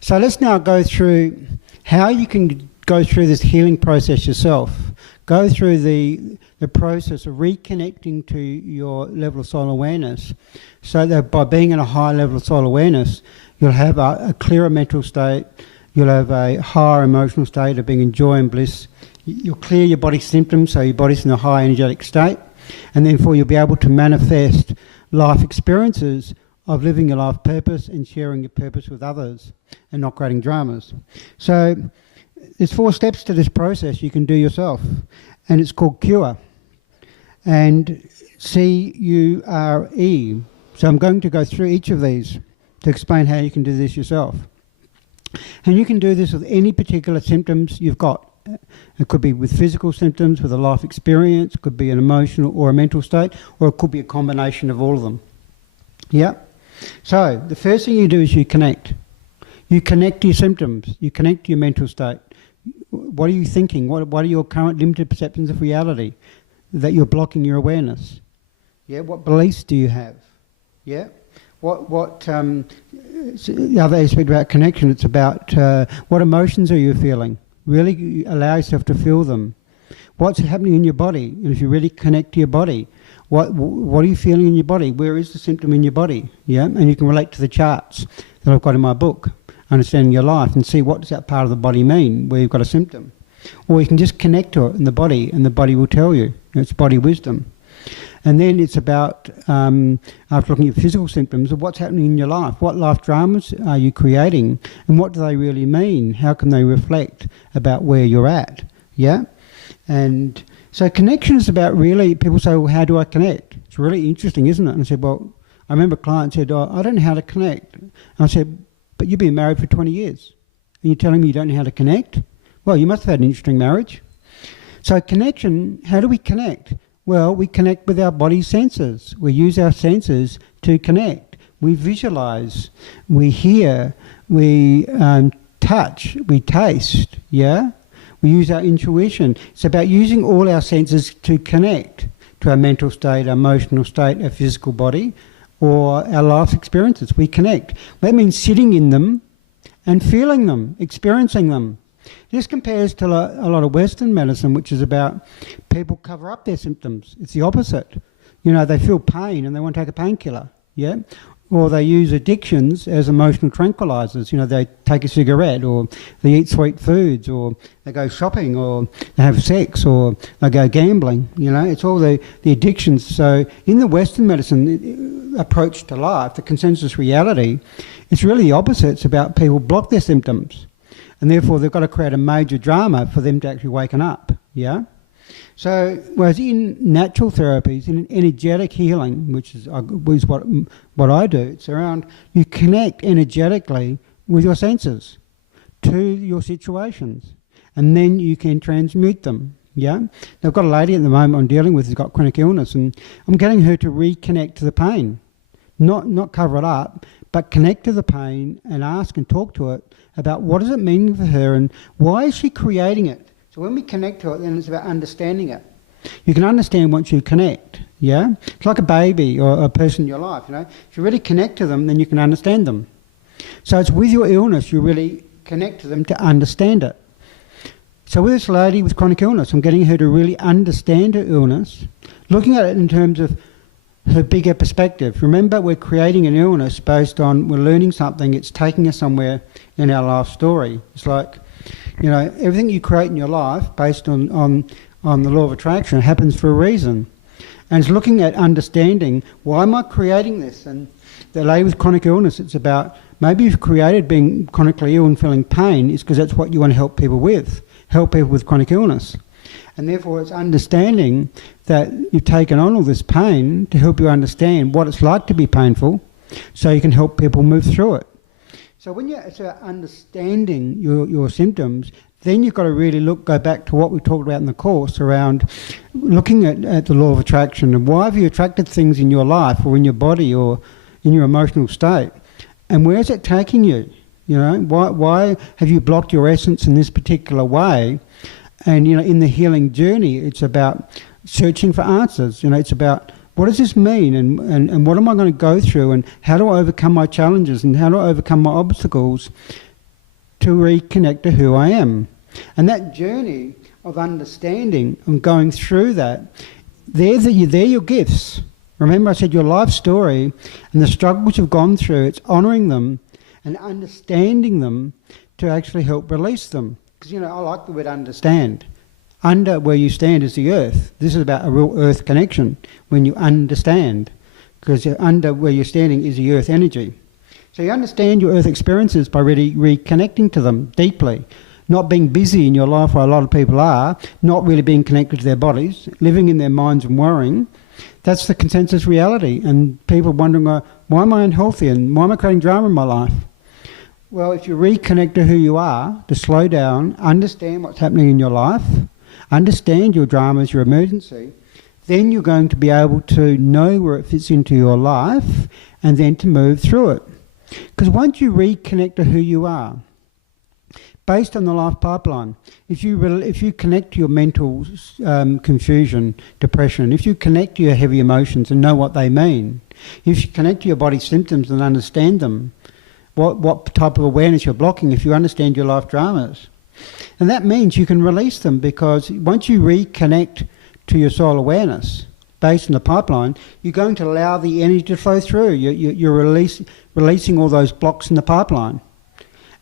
So let's now go through how you can go through this healing process yourself. Go through the process of reconnecting to your level of soul awareness, so that by being in a high level of soul awareness, you'll have a clearer mental state, you'll have a higher emotional state of being in joy and bliss, you'll clear your body symptoms, so your body's in a high energetic state, and therefore you'll be able to manifest life experiences of living your life purpose and sharing your purpose with others and not creating dramas. So there's 4 steps to this process you can do yourself, and it's called C.U.R.E. and C.U.R.E. So I'm going to go through each of these to explain how you can do this yourself. And you can do this with any particular symptoms you've got. It could be with physical symptoms, with a life experience, it could be an emotional or a mental state, or it could be a combination of all of them. Yeah? So the first thing you do is you connect. You connect to your symptoms. You connect to your mental state. What are you thinking? What are your current limited perceptions of reality that you're blocking your awareness? Yeah. What beliefs do you have? Yeah. The other aspect about connection, it's about what emotions are you feeling? Really allow yourself to feel them. What's happening in your body? And if you really connect to your body, what are you feeling in your body? Where is the symptom in your body? Yeah. And you can relate to the charts that I've got in my book, Understanding Your Life, and see what does that part of the body mean where you've got a symptom. Or you can just connect to it in the body, and the body will tell you. It's body wisdom. And then it's about, after looking at physical symptoms, of what's happening in your life. What life dramas are you creating, and what do they really mean? How can they reflect about where you're at? Yeah? And so connection is about really, people say, well, how do I connect? It's really interesting, isn't it? And I said, well, I remember a client said, oh, I don't know how to connect. And I said, but you've been married for 20 years, and you're telling me you don't know how to connect? Well, you must have had an interesting marriage. So connection, how do we connect? Well, we connect with our body senses. We use our senses to connect. We visualize, we hear, we touch, we taste, yeah? We use our intuition. It's about using all our senses to connect to our mental state, our emotional state, our physical body, or our life experiences. We connect. That means sitting in them and feeling them, experiencing them. This compares to a lot of Western medicine, which is about people cover up their symptoms. It's the opposite. You know, they feel pain and they want to take a painkiller, yeah? Or they use addictions as emotional tranquilizers. You know, they take a cigarette, or they eat sweet foods, or they go shopping, or they have sex, or they go gambling. You know, it's all the addictions. So in the Western medicine approach to life, the consensus reality, it's really the opposite. It's about people block their symptoms, and therefore they've got to create a major drama for them to actually waken up, yeah? So, whereas in natural therapies, in energetic healing, which is what I do, it's around you connect energetically with your senses to your situations, and then you can transmute them, yeah? Now, I've got a lady at the moment I'm dealing with who's got chronic illness, and I'm getting her to reconnect to the pain, not cover it up, but connect to the pain and ask and talk to it about what does it mean for her and why is she creating it. So when we connect to it, then it's about understanding it. You can understand once you connect, yeah? It's like a baby or a person in your life, you know? If you really connect to them, then you can understand them. So it's with your illness, you really connect to them to understand it. So with this lady with chronic illness, I'm getting her to really understand her illness, looking at it in terms of her bigger perspective. Remember, we're creating an illness based on, we're learning something, it's taking us somewhere in our life story. It's like, you know, everything you create in your life based on the law of attraction happens for a reason. And it's looking at understanding, why am I creating this? And the lady with chronic illness, it's about, maybe you've created being chronically ill and feeling pain is because that's what you want to help people with chronic illness. And therefore it's understanding that you've taken on all this pain to help you understand what it's like to be painful so you can help people move through it. So when you're understanding your symptoms, then you've got to really go back to what we talked about in the course around looking at the law of attraction and why have you attracted things in your life or in your body or in your emotional state, and where is it taking you? You know, why have you blocked your essence in this particular way? And, you know, in the healing journey, it's about searching for answers. You know, it's about, what does this mean? And what am I going to go through? And how do I overcome my challenges? And how do I overcome my obstacles to reconnect to who I am. And that journey of understanding and going through that, they're your gifts. Remember I said your life story and the struggles you've gone through, it's honouring them and understanding them to actually help release them. Because, I like the word understand. Under where you stand is the earth. This is about a real earth connection when you understand. Because under where you're standing is the earth energy. So you understand your earth experiences by really reconnecting to them deeply. Not being busy in your life where a lot of people are, not really being connected to their bodies, living in their minds and worrying. That's the consensus reality. And people wondering, why am I unhealthy and why am I creating drama in my life? Well, if you reconnect to who you are, to slow down, understand what's happening in your life, understand your dramas, your emergency, then you're going to be able to know where it fits into your life and then to move through it. Because once you reconnect to who you are, based on the life pipeline, if you connect to your mental confusion, depression, if you connect to your heavy emotions and know what they mean, if you connect to your body symptoms and understand them, what type of awareness you're blocking, if you understand your life dramas, and that means you can release them, because once you reconnect to your soul awareness, based on the pipeline, you're going to allow the energy to flow through. You're releasing all those blocks in the pipeline.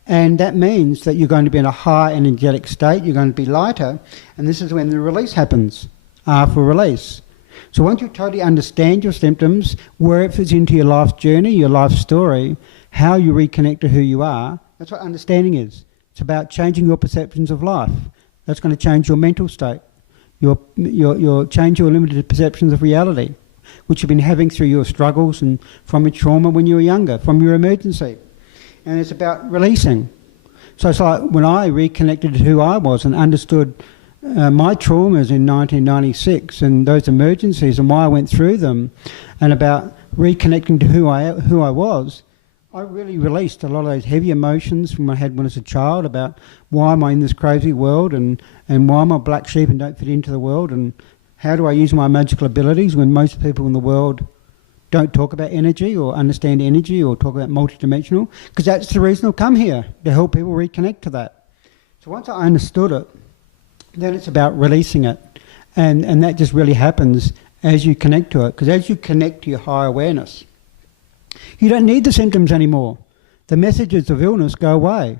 And that means that you're going to be in a high energetic state, you're going to be lighter, and this is when the release happens, R for release. So once you totally understand your symptoms, where it fits into your life journey, your life story, how you reconnect to who you are, that's what understanding is. It's about changing your perceptions of life. That's going to change your mental state. Your change your limited perceptions of reality, which you've been having through your struggles and from your trauma when you were younger, from your emergency. And it's about releasing. So it's like when I reconnected to who I was and understood my traumas in 1996 and those emergencies and why I went through them, and about reconnecting to who I was, I really released a lot of those heavy emotions from I had when I was a child about why am I in this crazy world and why am I a black sheep and don't fit into the world, and how do I use my magical abilities when most people in the world don't talk about energy or understand energy or talk about multidimensional, because that's the reason I've come here, to help people reconnect to that. So once I understood it, then it's about releasing it, and that just really happens as you connect to it, because as you connect to your higher awareness, you don't need the symptoms anymore. The messages of illness go away.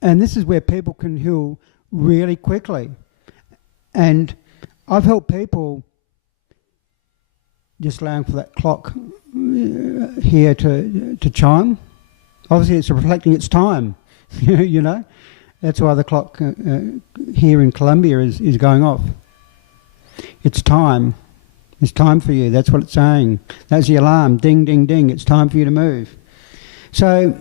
And this is where people can heal really quickly. And I've helped people, just allowing for that clock here to chime. Obviously it's reflecting its time, you know. That's why the clock here in Colombia is going off. It's time. It's time for you. That's what it's saying. That's the alarm. Ding, ding, ding. It's time for you to move. So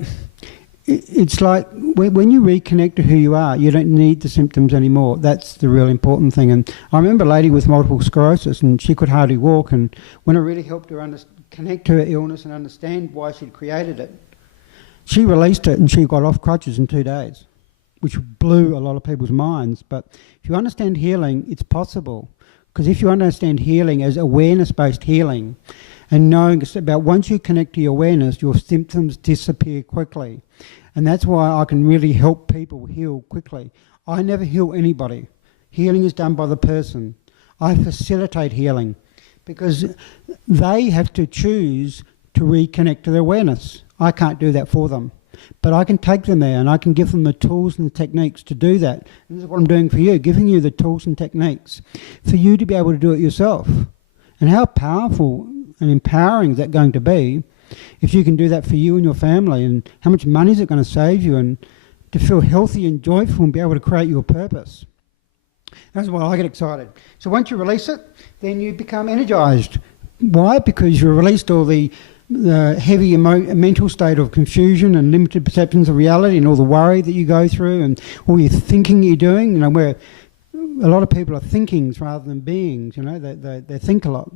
it's like when you reconnect to who you are, you don't need the symptoms anymore. That's the real important thing. And I remember a lady with multiple sclerosis, and she could hardly walk. And when I really helped her connect to her illness and understand why she'd created it, she released it and she got off crutches in 2 days, which blew a lot of people's minds. But if you understand healing, it's possible. Because if you understand healing as awareness-based healing, and knowing it's about once you connect to your awareness, your symptoms disappear quickly. And that's why I can really help people heal quickly. I never heal anybody. Healing is done by the person. I facilitate healing because they have to choose to reconnect to their awareness. I can't do that for them. But I can take them there and I can give them the tools and the techniques to do that. And this is what I'm doing for you, giving you the tools and techniques for you to be able to do it yourself. And how powerful and empowering is that going to be if you can do that for you and your family, and how much money is it going to save you, and to feel healthy and joyful and be able to create your purpose. That's why I get excited. So once you release it, then you become energized. Why? Because you released all the heavy mental state of confusion and limited perceptions of reality and all the worry that you go through and all your thinking you're doing, you know, where a lot of people are thinkings rather than beings, you know, they think a lot.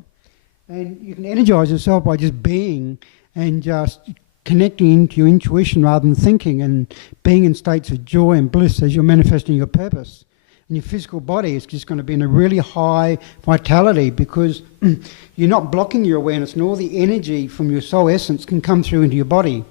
And you can energize yourself by just being and just connecting into your intuition rather than thinking, and being in states of joy and bliss as you're manifesting your purpose. And your physical body is just going to be in a really high vitality because you're not blocking your awareness, and all the energy from your soul essence can come through into your body.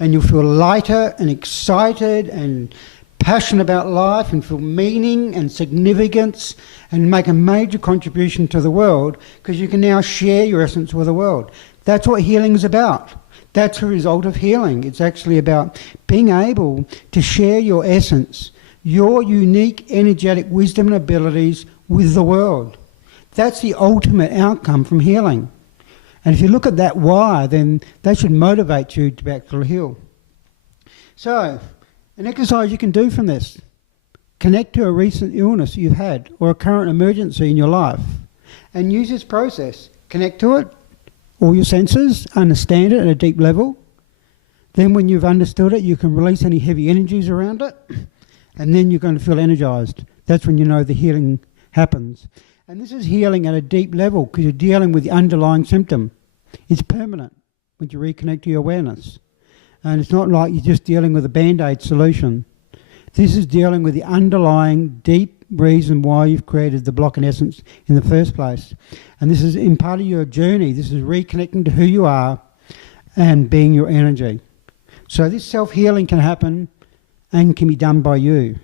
And you'll feel lighter and excited and passionate about life and feel meaning and significance and make a major contribution to the world because you can now share your essence with the world. That's what healing is about. That's a result of healing. It's actually about being able to share your essence, your unique energetic wisdom and abilities with the world. That's the ultimate outcome from healing. And if you look at that why, then that should motivate you to actually heal. So, an exercise you can do from this. Connect to a recent illness you've had or a current emergency in your life and use this process. Connect to it, all your senses, understand it at a deep level. Then when you've understood it, you can release any heavy energies around it. And then you're going to feel energized. That's when you know the healing happens. And this is healing at a deep level because you're dealing with the underlying symptom. It's permanent when you reconnect to your awareness. And it's not like you're just dealing with a Band-Aid solution. This is dealing with the underlying deep reason why you've created the block in essence in the first place. And this is in part of your journey. This is reconnecting to who you are and being your energy. So this self-healing can happen and can be done by you.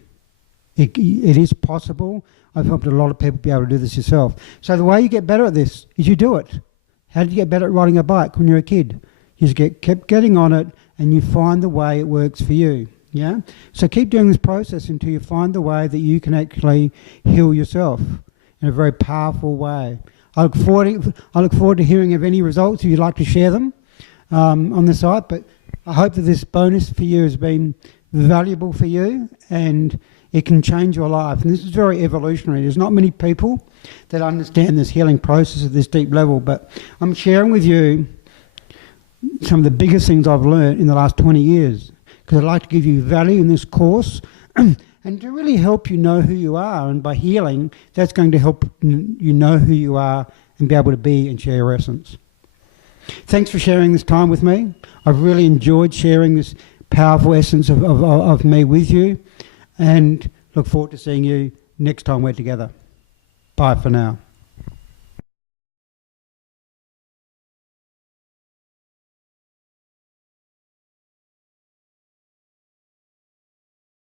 It is possible. I've helped a lot of people be able to do this yourself. So the way you get better at this is you do it. How did you get better at riding a bike when you were a kid? You just kept getting on it and you find the way it works for you. Yeah? So keep doing this process until you find the way that you can actually heal yourself in a very powerful way. I look forward to hearing of any results if you'd like to share them on the site, but I hope that this bonus for you has been valuable for you and it can change your life. And this is very evolutionary. There's not many people that understand this healing process at this deep level, but I'm sharing with you some of the biggest things I've learned in the last 20 years because I'd like to give you value in this course and to really help you know who you are. And by healing, that's going to help you know who you are and be able to be and share your essence. Thanks for sharing this time with me. I've really enjoyed sharing this powerful essence of me with you and look forward to seeing you next time we're together. Bye for now.